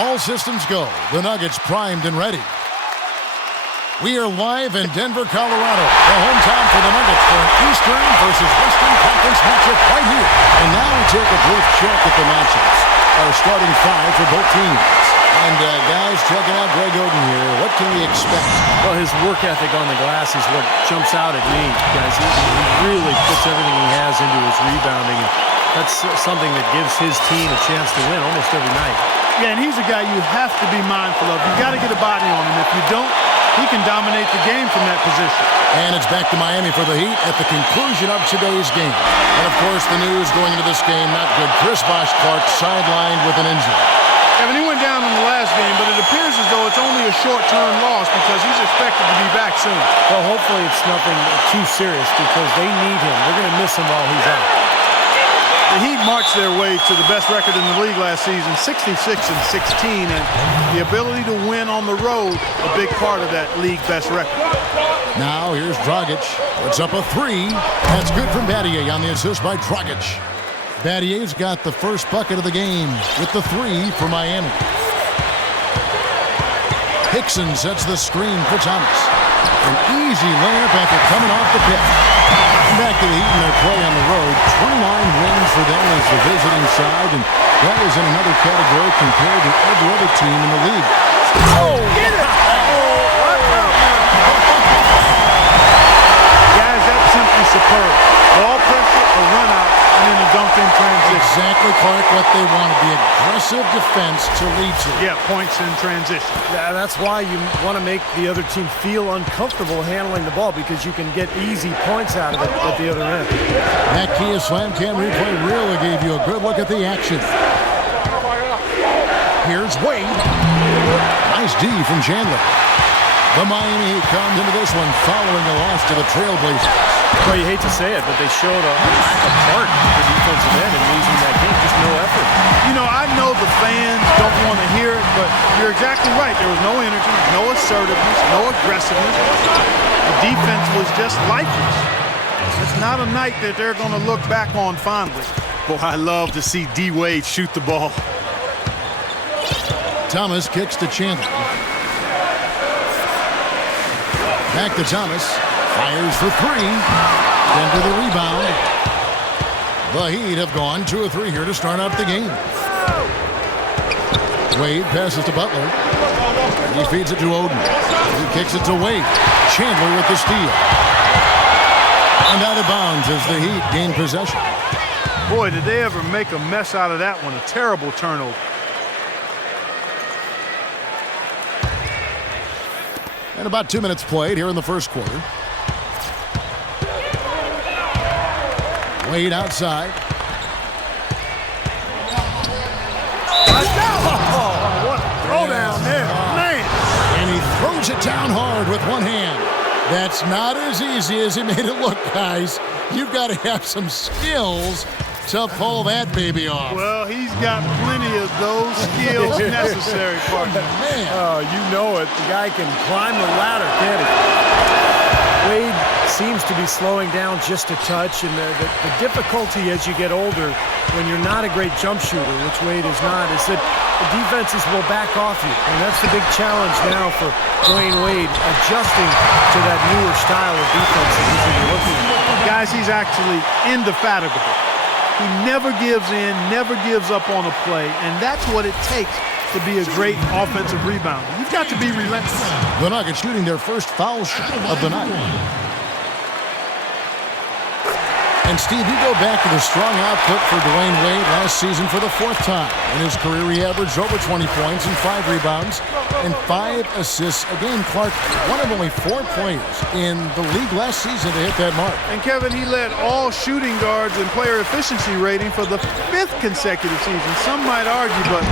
All systems go. The Nuggets primed and ready. We are live in Denver, Colorado, the hometown for the Nuggets for an Eastern versus Western Conference matchup right here. And now we take a brief check at the matchups. Our starting five for both teams. And guys, checking out Greg Oden here. What can we expect? Well, his work ethic on the glass is what jumps out at me, guys. He really puts everything he has into his rebounding. And that's something that gives his team a chance to win almost every night. Yeah, and he's a guy you have to be mindful of. You got to get a body on him. If you don't, he can dominate the game from that position. And it's back to Miami for the Heat at the conclusion of today's game. And, of course, the news going into this game, not good. Chris Bosh-Clark sidelined with an injury. Kevin, he went down in the last game, but it appears as though it's only a short-term loss because he's expected to be back soon. Well, hopefully it's nothing too serious because they need him. They're going to miss him while he's out. The Heat marched their way to the best record in the league last season, 66-16, and the ability to win on the road, a big part of that league best record. Now here's Dragic. Puts up a three. That's good from Battier on the assist by Dragic. Battier's got the first bucket of the game with the three for Miami. Hickson sets the screen for Thomas. An easy layup after coming off the pick. Back to the Heat in their play on the road. 29 wins for them as the visiting side, and that is in another category compared to every other team in the league. Oh, get it! Guys, that's simply superb. Ball pressure, a run out, and then a dunk-in transition. Exactly, Clark, what they wanted. The aggressive defense to lead to. Yeah, points in transition. Yeah, that's why you want to make the other team feel uncomfortable handling the ball because you can get easy points out of it at the other end. That Kia Slam Cam replay really gave you a good look at the action. Here's Wade. Nice D from Chandler. The Miami Heat comes into this one following a loss to the Trailblazers. Well, you hate to say it, but they showed a lack of heart at the defensive end in losing that game. Just no effort. You know, I know the fans don't want to hear it, but you're exactly right. There was no energy, no assertiveness, no aggressiveness. The defense was just lifeless. It's not a night that they're going to look back on fondly. Boy, I love to see D. Wade shoot the ball. Thomas kicks to Chandler. Back to Thomas. Fires for three. Into the rebound. The Heat have gone 2 of 3 here to start out the game. Wade passes to Butler. He feeds it to Oden. He kicks it to Wade. Chandler with the steal. And out of bounds as the Heat gain possession. Boy, did they ever make a mess out of that one. A terrible turnover. And about 2 minutes played here in the first quarter. Wade outside. Oh, what a throw down there, man. And he throws it down hard with one hand. That's not as easy as he made it look, guys. You've got to have some skills to pull that baby off. Well, he's got plenty of those skills necessary, partner. Man. Oh, you know it. The guy can climb the ladder, can't he? Wade seems to be slowing down just a touch, and the difficulty as you get older when you're not a great jump shooter, which Wade is not, is that the defenses will back off you. And that's the big challenge now for Dwayne Wade, adjusting to that newer style of defense that he's going to be looking at. Guys, he's actually indefatigable. He never gives in, never gives up on a play, and that's what it takes to be a great offensive rebounder. You've got to be relentless. The Nuggets shooting their first foul shot of the night. And Steve, you go back to the strong output for Dwayne Wade last season for the 4th time. In his career, he averaged over 20 points and 5 rebounds and 5 assists a game. Clark, one of only 4 players in the league last season to hit that mark. And Kevin, he led all shooting guards in player efficiency rating for the 5th consecutive season. Some might argue, but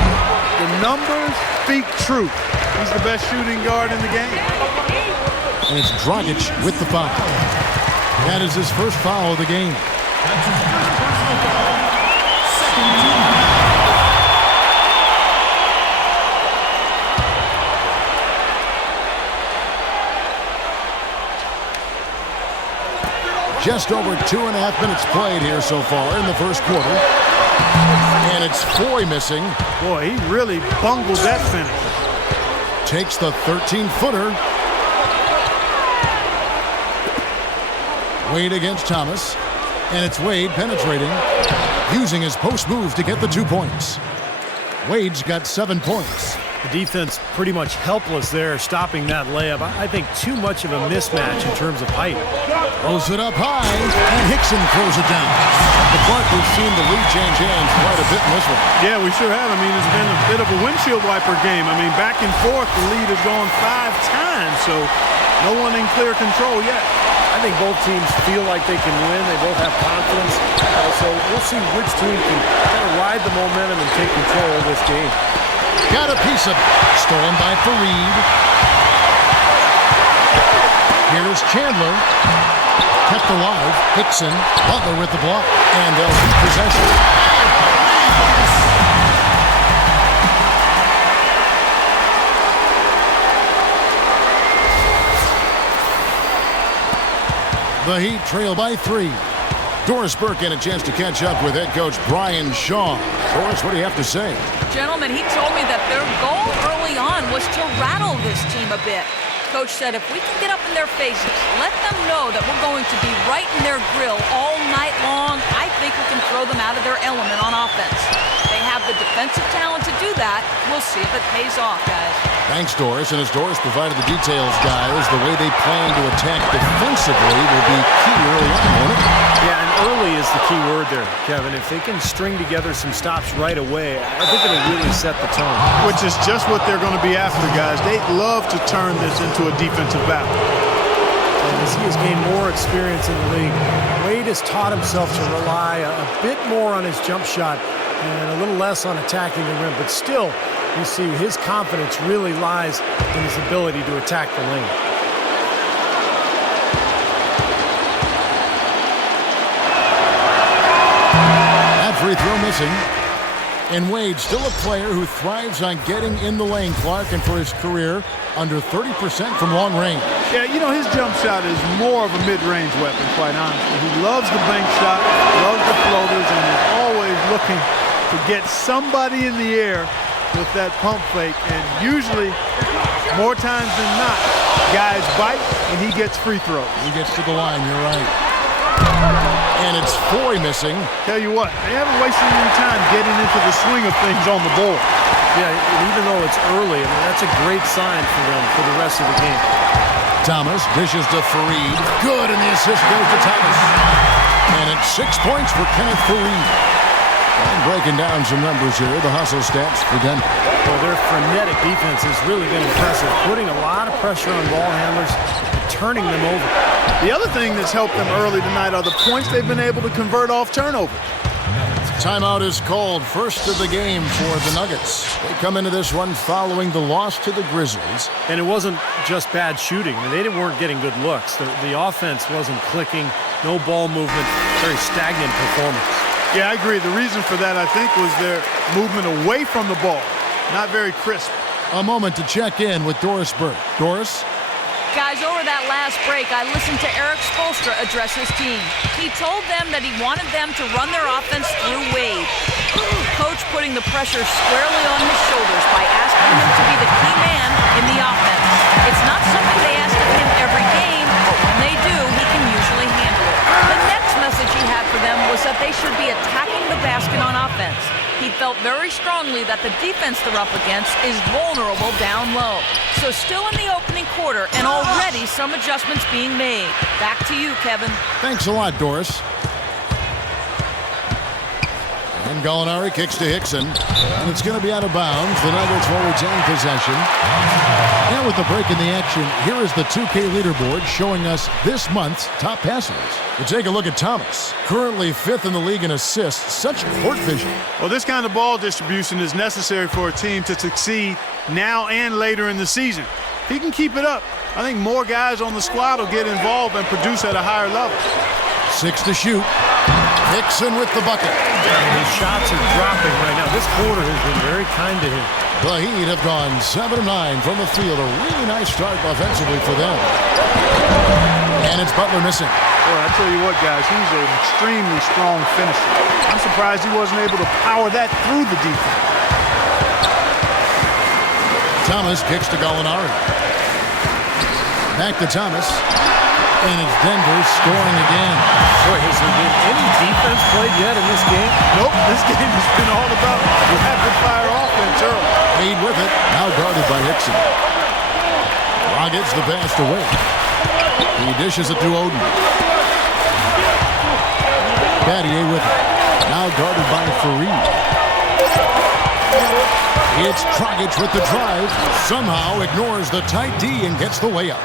the numbers speak truth. He's the best shooting guard in the game. And it's Dragic with the foul. That is his first foul of the game. Just over 2.5 minutes played here so far in the first quarter. And it's Foy missing. Boy, he really bungled that finish. Takes the 13-footer. Wade against Thomas. And it's Wade penetrating, using his post move to get the 2 points. Wade's got 7 points. The defense pretty much helpless there, stopping that layup. I think too much of a mismatch in terms of height. Throws it up high, and Hickson throws it down. The Clark, we've seen the lead change hands quite a bit in this one. Yeah, we sure have. I mean, it's been a bit of a windshield wiper game. I mean, back and forth, the lead has gone 5 times, so no one in clear control yet. I think both teams feel like they can win. They both have confidence. So we'll see which team can kind of ride the momentum and take control of this game. Got a piece of it. Stolen by Fareed. Here's Chandler. Kept alive. Hickson. Butler with the block. And they'll keep possession. The Heat trail by 3. Doris Burke had a chance to catch up with head coach Brian Shaw. Doris, what do you have to say? Gentlemen, he told me that their goal early on was to rattle this team a bit. Coach said if we can get up in their faces, let them know that we're going to be right in their grill all night long, I think we can throw them out of their element on offense. They have the defensive talent to do that. We'll see if it pays off, guys. Thanks, Doris. And as Doris provided the details, guys, the way they plan to attack defensively will be key early on, won't it? Yeah, and early is the key word there, Kevin. If they can string together some stops right away, I think it'll really set the tone. Which is just what they're going to be after, guys. They love to turn this into a defensive battle. As he has gained more experience in the league, Wade has taught himself to rely a bit more on his jump shot and a little less on attacking the rim. But still, you see his confidence really lies in his ability to attack the lane. That free throw missing. And Wade, still a player who thrives on getting in the lane, Clark, and for his career, under 30% from long range. Yeah, you know, his jump shot is more of a mid-range weapon, quite honestly. He loves the bank shot, loves the floaters, and is always looking to get somebody in the air with that pump fake. And usually, more times than not, guys bite, and he gets free throws. He gets to the line, you're right. And it's Foy missing. Tell you what, they haven't wasted any time getting into the swing of things on the board. Yeah, and even though it's early, I mean, that's a great sign for them for the rest of the game. Thomas dishes to Fareed. Good, and the assist goes to Thomas. And it's 6 points for Kenneth Fareed. And breaking down some numbers here, the hustle stats for Denver. Well, their frenetic defense has really been impressive, putting a lot of pressure on ball handlers, turning them over. The other thing that's helped them early tonight are the points they've been able to convert off turnovers. Timeout is called, first of the game for the Nuggets. They come into this one following the loss to the Grizzlies. And it wasn't just bad shooting. I mean, they weren't getting good looks. The offense wasn't clicking, no ball movement, very stagnant performance. Yeah, I agree. The reason for that, I think, was their movement away from the ball. Not very crisp. A moment to check in with Doris Burke. Doris? Guys, over that last break, I listened to Eric Spoelstra address his team. He told them that he wanted them to run their offense through Wade. Coach putting the pressure squarely on his shoulders by asking him to be the key man in the offense. It's not something they ask of him every game, but when they do, he can usually handle it. The next message he had for them was that they should be attacking the basket on offense. He felt very strongly that the defense they're up against is vulnerable down low. So still in the opening quarter, and already some adjustments being made. Back to you, Kevin. Thanks a lot, Doris. And Gallinari kicks to Hickson, and it's going to be out of bounds. The Nuggets will retain possession. Now with the break in the action, here is the 2K leaderboard showing us this month's top passers. We'll take a look at Thomas, currently 5th in the league in assists. Such court vision. Well, this kind of ball distribution is necessary for a team to succeed now and later in the season. If he can keep it up, I think more guys on the squad will get involved and produce at a higher level. 6 to shoot. Hickson with the bucket. His shots are dropping right now. This quarter has been very kind to him. The Heat have gone 7 of 9 from the field. A really nice start offensively for them. And it's Butler missing. Boy, I tell you what, guys, he's an extremely strong finisher. I'm surprised he wasn't able to power that through the defense. Thomas kicks to Gallinari. Back to Thomas. And it's Denver scoring again. Boy, has there been any defense played yet in this game? Nope, this game has been all about rapid-fire offense early. Wade with it, now guarded by Hickson. Gets the pass to Wade. He dishes it to Oden. Battier with it. Now guarded by Fareed. It's Dragic with the drive. Somehow ignores the tight D and gets the way up.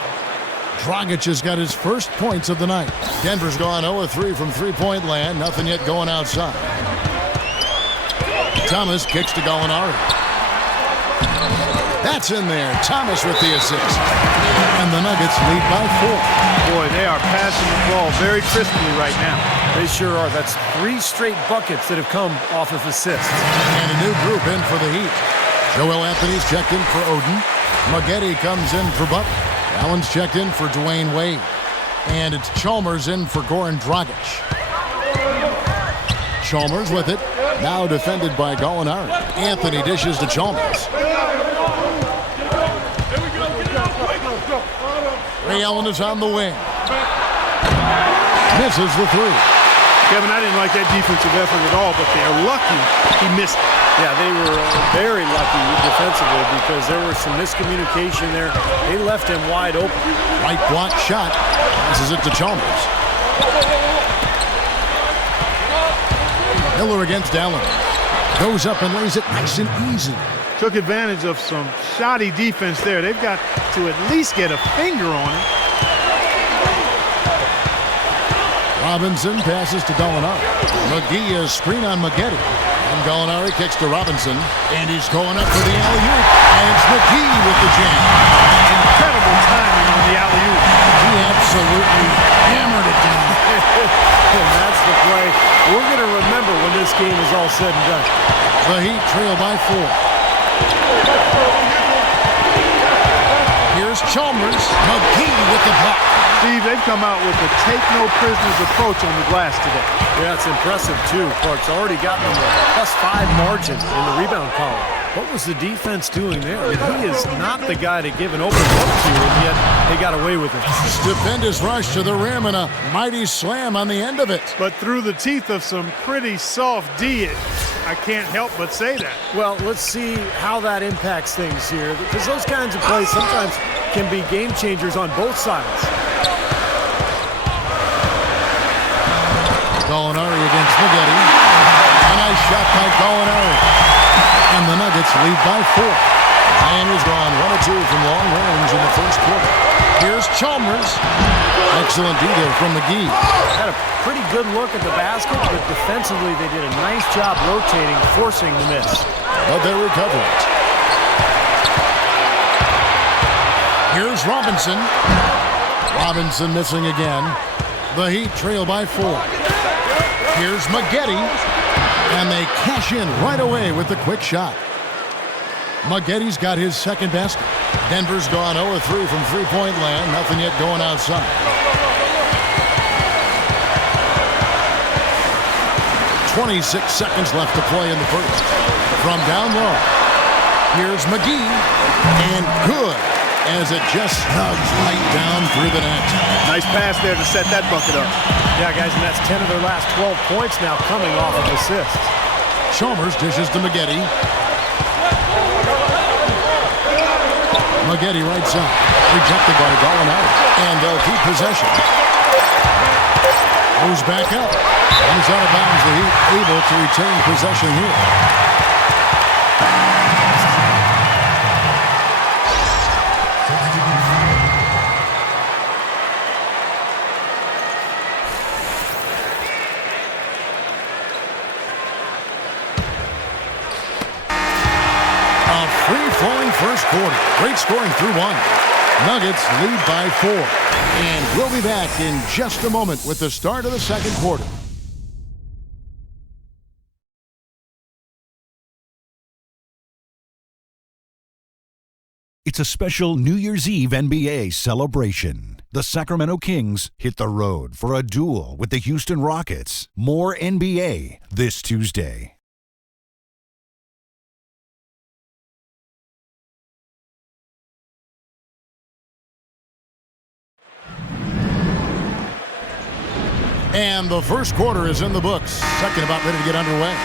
Dragic has got his first points of the night. Denver's gone 0-3 from three-point land. Nothing yet going outside. Thomas kicks to Gallinari. That's in there. Thomas with the assist. And the Nuggets lead by 4. Boy, they are passing the ball very crisply right now. They sure are. That's 3 straight buckets that have come off of assists. And a new group in for the Heat. Joel Anthony's checked in for Oden. Maggette comes in for Butler. Allen's checked in for Dwayne Wade. And it's Chalmers in for Goran Dragic. Chalmers with it. Now defended by Gallinari. Anthony dishes to Chalmers. Ray Allen is on the wing. Misses the 3. Kevin, I didn't like that defensive effort at all, but they're lucky he missed it. Yeah, they were very lucky defensively because there was some miscommunication there. They left him wide open. Right block shot. Passes it to Chalmers. Miller against Allen. Goes up and lays it nice and easy. Took advantage of some shoddy defense there. They've got to at least get a finger on it. Robinson passes to Gallinari. McGee is screen on Maggette. And Gallinari kicks to Robinson. And he's going up for the alley-oop. And it's McGee with the jam. Incredible timing on the alley-oop. He absolutely hammered it down. And that's the play we're going to remember when this game is all said and done. The Heat trail by 4. Here's Chalmers. McGee with the block. Steve, they've come out with a take-no-prisoners approach on the glass today. Yeah, it's impressive, too. Clark's already gotten them a +5 margin in the rebound column. What was the defense doing there? I mean, he is not the guy to give an open look to, and yet they got away with it. Stupendous rush to the rim and a mighty slam on the end of it. But through the teeth of some pretty soft D, I can't help but say that. Well, let's see how that impacts things here, because those kinds of plays sometimes can be game changers on both sides. Gallinari against Maggette. A nice shot by Gallinari. And the Nuggets lead by 4. Miami's gone 1-2 from long range in the first quarter. Here's Chalmers. Excellent D there from McGee. Had a pretty good look at the basket, but defensively they did a nice job rotating, forcing the miss. But they recover it. Here's Robinson. Robinson missing again. The Heat trail by 4. Here's Maggette. And they cash in right away with the quick shot. Maggette's got his second basket. Denver's gone 0-3 from three-point land. Nothing yet going outside. 26 seconds left to play in the first. From down low, here's McGee. And good, as it just snugs right down through the net. Nice pass there to set that bucket up. Yeah, guys, and that's 10 of their last 12 points now coming off of assists. Chalmers dishes to Maggette. Maggette right side. Rejected by Gallinari. And they'll keep possession. Moves back up. Comes out of bounds. The Heat able to retain possession here. First quarter. Great scoring through 1. Nuggets lead by 4. And we'll be back in just a moment with the start of the second quarter. It's a special New Year's Eve NBA celebration. The Sacramento Kings hit the road for a duel with the Houston Rockets. More NBA this Tuesday. And the first quarter is in the books. Second about ready to get underway.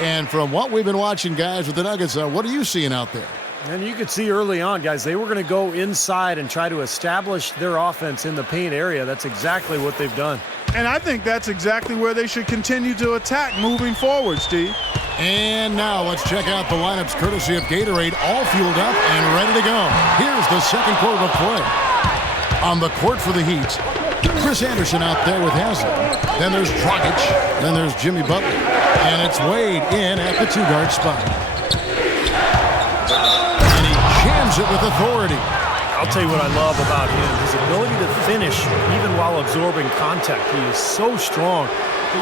And from what we've been watching, guys, with the Nuggets, what are you seeing out there? And you could see early on, guys, they were going to go inside and try to establish their offense in the paint area. That's exactly what they've done. And I think that's exactly where they should continue to attack moving forward, Steve. And now let's check out the lineups courtesy of Gatorade, all fueled up and ready to go. Here's the second quarter of play. On the court for the Heat, Chris Anderson out there with Haslem. Then there's Dragic. Then there's Jimmy Butler. And it's Wade in at the two-guard spot. And he jams it with authority. I'll tell you what I love about him, his ability to finish even while absorbing contact. He is so strong,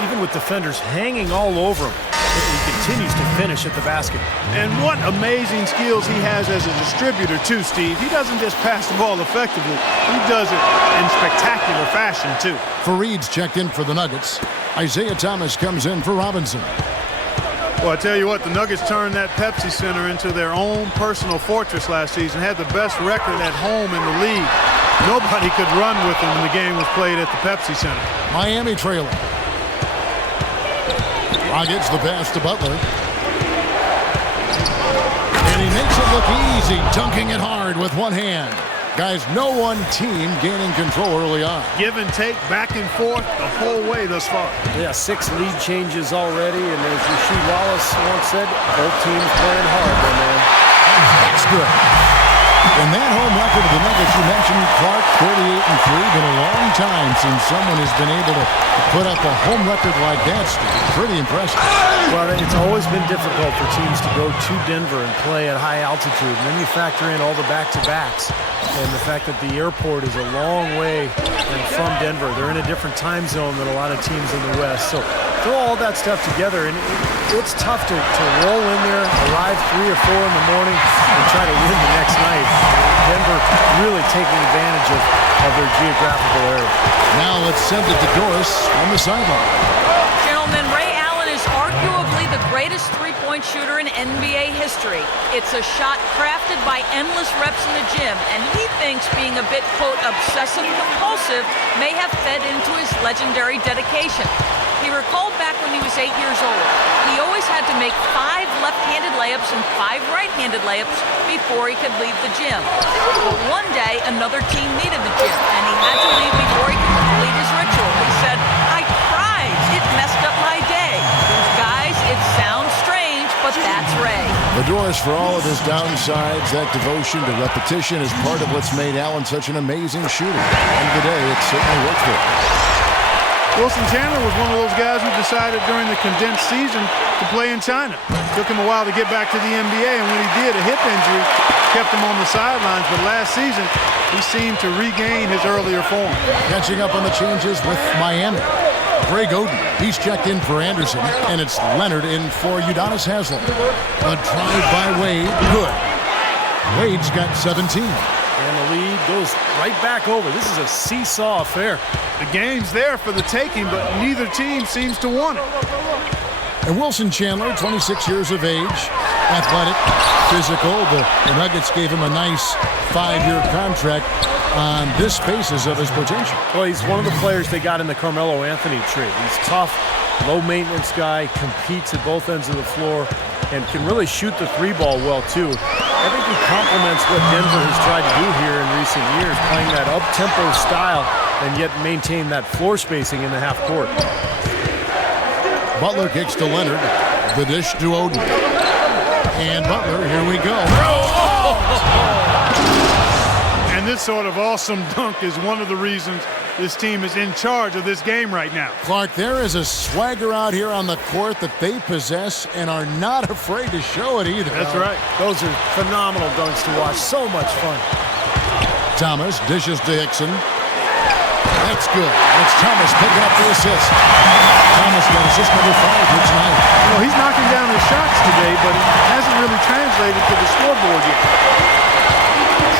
even with defenders hanging all over him. He continues to finish at the basket. And what amazing skills he has as a distributor, too, Steve. He doesn't just pass the ball effectively. He does it in spectacular fashion, too. Fareed's checked in for the Nuggets. Isaiah Thomas comes in for Robinson. Well, I tell you what, the Nuggets turned that Pepsi Center into their own personal fortress last season. Had the best record at home in the league. Nobody could run with them when the game was played at the Pepsi Center. Miami trailing. Gets the pass to Butler. And he makes it look easy, dunking it hard with one hand. Guys, no one team gaining control early on. Give and take, back and forth, the whole way thus far. Yeah, 6 lead changes already, and as Rasheed Wallace once said, both teams playing hard, man. That's good. And that home record of the Nuggets, you mentioned Clark, 38-3. Been a long time since someone has been able to put up a home record like that. Pretty impressive. Well, it's always been difficult for teams to go to Denver and play at high altitude. And then you factor in all the back-to-backs and the fact that the airport is a long way from Denver. They're in a different time zone than a lot of teams in the West. So throw all that stuff together, and it's tough to roll in there, arrive 3 or 4 in the morning, and try to win the next night. Denver really taking advantage of their geographical area. Now let's send it to Doris on the sideline. Gentlemen, Ray Allen is arguably the greatest three-point shooter in NBA history. It's a shot crafted by endless reps in the gym, and he thinks being a bit, quote, obsessive-compulsive may have fed into his legendary dedication. He recalled back when he was 8 years old. He always had to make 5 left-handed layups and 5 right-handed layups before he could leave the gym. But one day, another team needed the gym, and he had to leave before he could complete his ritual. He said, "I cried. It messed up my day." Guys, it sounds strange, but that's Ray. Doris, for all of his downsides, that devotion to repetition is part of what's made Allen such an amazing shooter. At the end of the day, it certainly worked for him. Wilson Chandler was one of those guys who decided during the condensed season to play in China. Took him a while to get back to the NBA, and when he did, a hip injury kept him on the sidelines. But last season, he seemed to regain his earlier form. Catching up on the changes with Miami. Greg Oden, he's checked in for Anderson, and it's Leonard in for Udonis Haslem. A drive by Wade, good. Wade's got 17. And the lead goes right back over. This is a seesaw affair. The game's there for the taking, but neither team seems to want it. And Wilson Chandler, 26 years of age, athletic, physical. The Nuggets gave him a nice 5-year contract on this basis of his potential. Well, he's one of the players they got in the Carmelo Anthony trade. He's tough, low-maintenance guy, competes at both ends of the floor, and can really shoot the 3-ball well, too. I think he complements what Denver has tried to do here in recent years, playing that up-tempo style and yet maintain that floor spacing in the half court. Butler kicks to Leonard. The dish to Oden. And Butler, here we go. And this sort of awesome dunk is one of the reasons this team is in charge of this game right now. Clark, there is a swagger out here on the court that they possess and are not afraid to show it either. That's right. Those are phenomenal dunks to watch. So much fun. Thomas dishes to Hickson. That's good. It's Thomas picking up the assist. Thomas got assist number 5 here tonight. Well, he's knocking down his shots today, but it hasn't really translated to the scoreboard yet.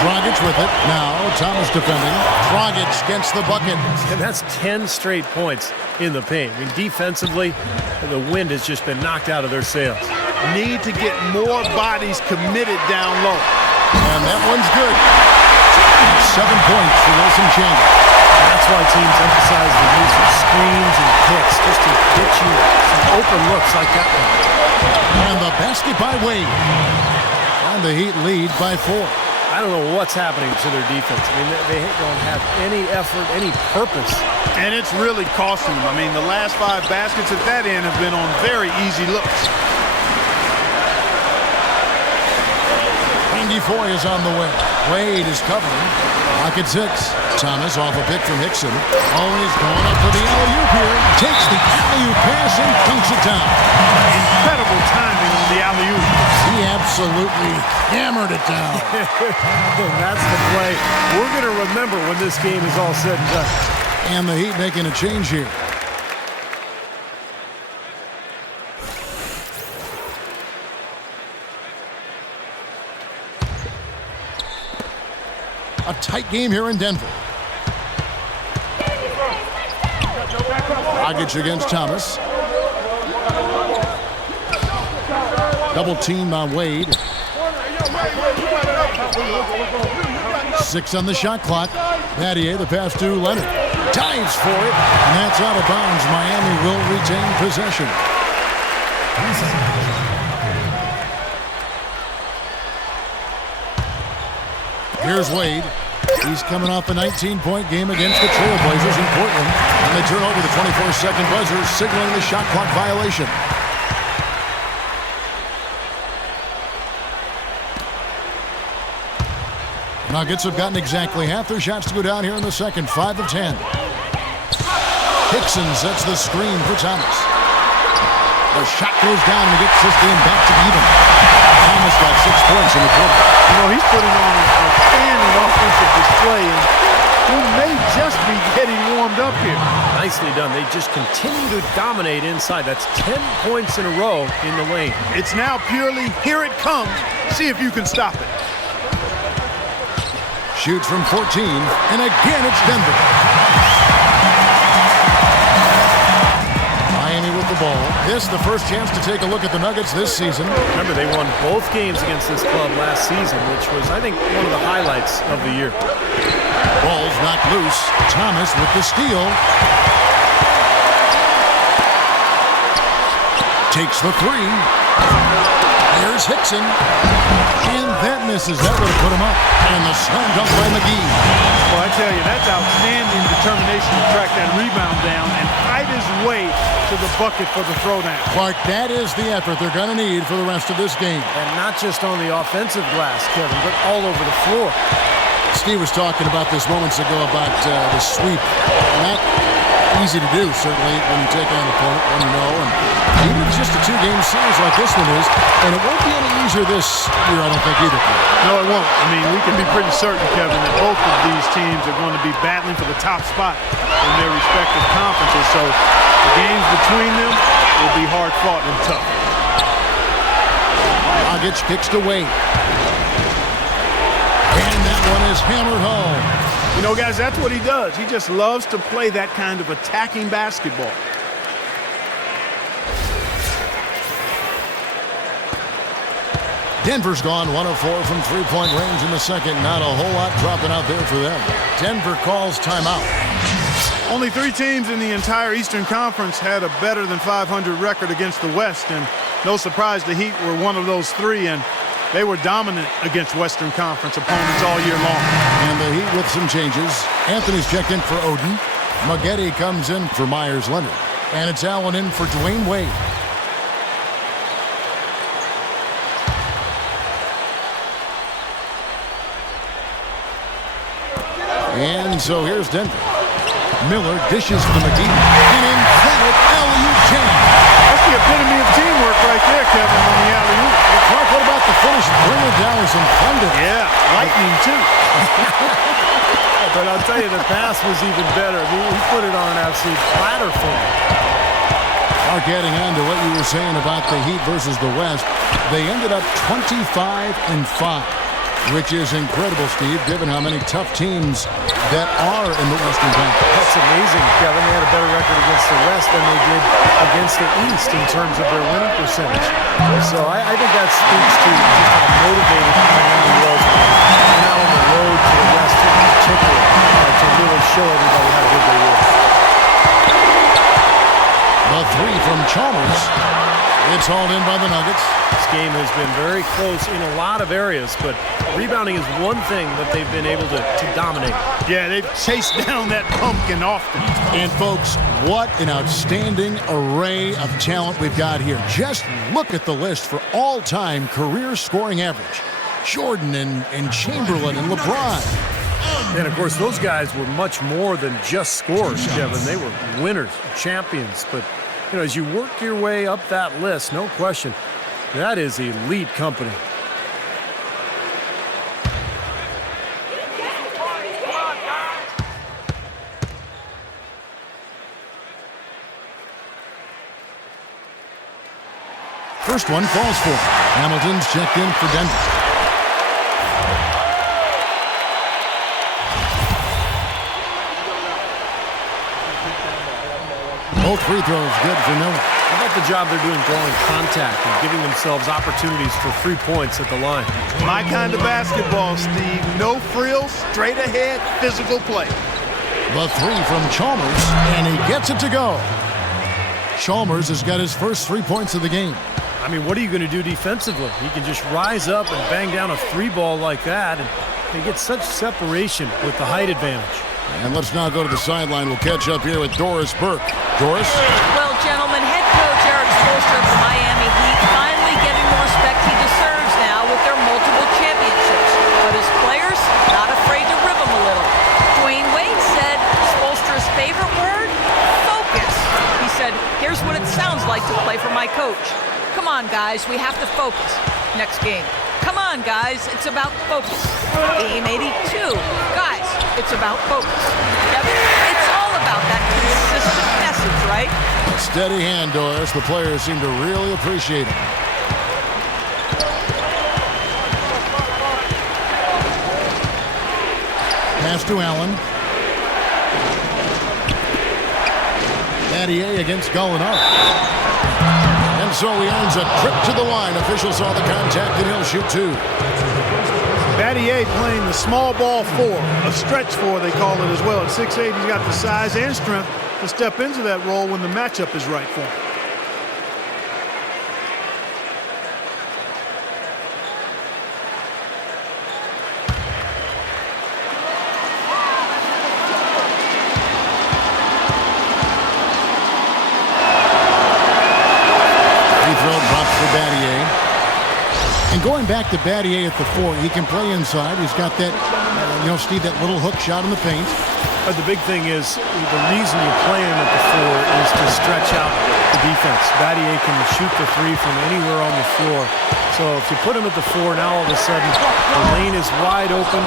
Dragic with it. Now Thomas defending. Dragic gets the bucket. And that's 10 straight points in the paint. I mean, defensively, the wind has just been knocked out of their sails. Need to get more bodies committed down low. And that one's good. 7 points for Wilson Chandler. That's why teams emphasize the use of screens and picks just to get you some open looks like that one. And the basket by Wade. And the Heat lead by 4. I don't know what's happening to their defense. I mean, they don't have any effort, any purpose. And it's really costing them. I mean, the last 5 baskets at that end have been on very easy looks. Randy Foye is on the way. Wade is covering. Pocket 6. Thomas off a pick from Hickson. Oh, he's going up for the alley-oop here. Takes the alley-oop pass and dunks it down. Incredible timing on the alley-oop. He absolutely hammered it down. That's the play we're going to remember when this game is all said and done. And the Heat making a change here. A tight game here in Denver. Dragic against Thomas. Double team on Wade. 6 on the shot clock. Battier, the pass to Leonard. Dives for it, and that's out of bounds. Miami will retain possession. Here's Wade. He's coming off a 19-point game against the Trailblazers in Portland. And they turn over the 24-second buzzer, signaling the shot clock violation. Nuggets have gotten exactly half their shots to go down here in the second. 5 of 10. Hickson sets the screen for Thomas. The shot goes down and gets this game back to even. Thomas got 6 points in the quarter. You know, he's putting on a outstanding offensive display, and he may just be getting warmed up here. Nicely done. They just continue to dominate inside. That's 10 points in a row in the lane. It's now purely, here it comes. See if you can stop it. Shoots from 14, and again it's Denver. Miami with the ball. This the first chance to take a look at the Nuggets this season. Remember, they won both games against this club last season, which was, I think, one of the highlights of the year. Ball's knocked loose. Thomas with the steal. Takes the 3. Here's Hickson. And that misses. That would have put him up. And the slam dunk by McGee. Well, I tell you, that's outstanding determination to track that rebound down and fight his way to the bucket for the throwdown. Clark, that is the effort they're going to need for the rest of this game. And not just on the offensive glass, Kevin, but all over the floor. Steve was talking about this moments ago about the sweep. Not easy to do, certainly, when you take on an opponent, when you know. And even if it's just a 2-game series like this one is, and it won't be any easier this year, I don't think, either. No, it won't. I mean, we can be pretty certain, Kevin, that both of these teams are going to be battling for the top spot in their respective conferences. So the games between them will be hard-fought and tough. Dragic kicks to Wade. And that one is hammered home. You know, guys, that's what he does. He just loves to play that kind of attacking basketball. Denver's gone 1 of 4 from 3-point range in the second. Not a whole lot dropping out there for them. Denver calls timeout. Only 3 teams in the entire Eastern Conference had a better than 500 record against the West, and no surprise the Heat were one of those 3, and they were dominant against Western Conference opponents all year long. And the Heat with some changes. Anthony's checked in for Oden. Maggette comes in for Myers Leonard. And it's Allen in for Dwayne Wade. And so here's Denver. Miller dishes to McGee. An emphatic alley-oop jam. That's the epitome of teamwork right there, Kevin, on the alley-oop. Clark, what about the finish? Bring it down with some thunder. Yeah, lightning, too. But I'll tell you, the pass was even better. I mean, he put it on an absolute platter for him. Clark, adding on to what you were saying about the Heat versus the West, they ended up 25-5. which is incredible, Steve, given how many tough teams that are in the Western Conference. That's amazing, Kevin. They had a better record against the West than they did against the East in terms of their winning percentage. So I think that speaks to just how motivated Miami was and now on the road to the West in particular to really show everybody how good they were. The three from Chalmers. It's hauled in by the Nuggets. This game has been very close in a lot of areas, but rebounding is one thing that they've been able to dominate. Yeah, they've chased down that pumpkin often. And folks, what an outstanding array of talent we've got here. Just look at the list for all-time career scoring average. Jordan and Chamberlain and LeBron. And, of course, those guys were much more than just scorers, Kevin. They were winners, champions. But, you know, as you work your way up that list, no question, that is elite company. First one falls for him. Hamilton's checked in for Denver. Both free throws good for Miller. How about the job they're doing drawing contact and giving themselves opportunities for 3 points at the line? My kind of basketball, Steve. No frills, straight ahead, physical play. The three from Chalmers, and he gets it to go. Chalmers has got his first 3 points of the game. I mean, what are you going to do defensively? He can just rise up and bang down a 3-ball like that, and they get such separation with the height advantage. And let's now go to the sideline. We'll catch up here with Doris Burke. Doris? Well, gentlemen, head coach Eric Spoelstra of the Miami Heat finally getting the respect he deserves now with their multiple championships. But his players, not afraid to rib him a little. Dwayne Wade said Spoelstra's favorite word? Focus. He said, here's what it sounds like to play for my coach. Come on, guys, we have to focus. Next game. Come on, guys, it's about focus. Game 82. Guys, it's about focus. Kevin, it's all about that consistent message, right? A steady hand, Doris. The players seem to really appreciate it. Pass to Allen. Battier against Gallinari. And so he earns a trip to the line. Officials saw the contact, and he'll shoot two. Battier playing the small ball 4, a stretch 4 they call it as well. At 6'8", he's got the size and strength to step into that role when the matchup is right for him. And going back to Battier at the 4, he can play inside. He's got that, Steve, that little hook shot in the paint. But the big thing is the reason you play him at the 4 is to stretch out the defense. Battier can shoot the 3 from anywhere on the floor. So if you put him at the 4, now all of a sudden the lane is wide open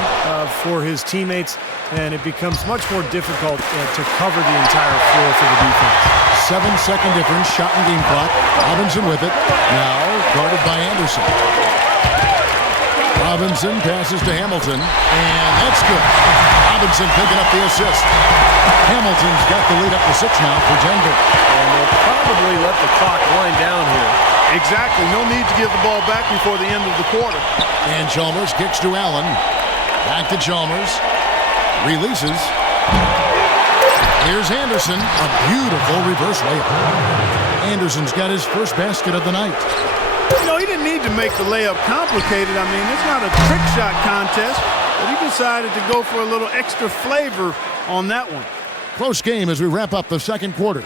for his teammates, and it becomes much more difficult to cover the entire floor for the defense. 7-second difference, shot and game clock. Robinson with it. Now guarded by Anderson. Robinson passes to Hamilton, and that's good. Robinson picking up the assist. Hamilton's got the lead up to 6 now for Denver. And they'll probably let the clock wind down here. Exactly. No need to give the ball back before the end of the quarter. And Chalmers kicks to Allen. Back to Chalmers. Releases. Here's Anderson. A beautiful reverse layup. Anderson's got his first basket of the night. He didn't need to make the layup complicated. I mean, it's not a trick shot contest, but he decided to go for a little extra flavor on that one. Close game as we wrap up the second quarter.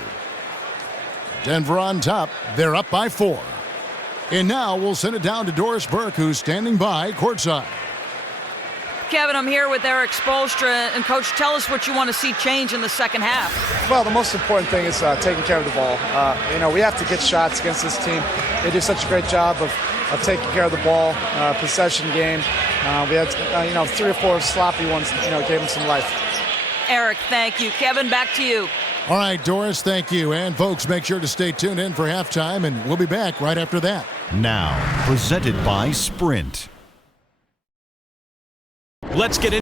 Denver on top. They're up by 4. And now we'll send it down to Doris Burke, who's standing by courtside. Kevin, I'm here with Eric Spoelstra. And, Coach, tell us what you want to see change in the second half. Well, the most important thing is taking care of the ball. We have to get shots against this team. They do such a great job of taking care of the ball, possession game. We had, 3 or 4 sloppy ones, gave them some life. Eric, thank you. Kevin, back to you. All right, Doris, thank you. And, folks, make sure to stay tuned in for halftime, and we'll be back right after that. Now, presented by Sprint. Let's get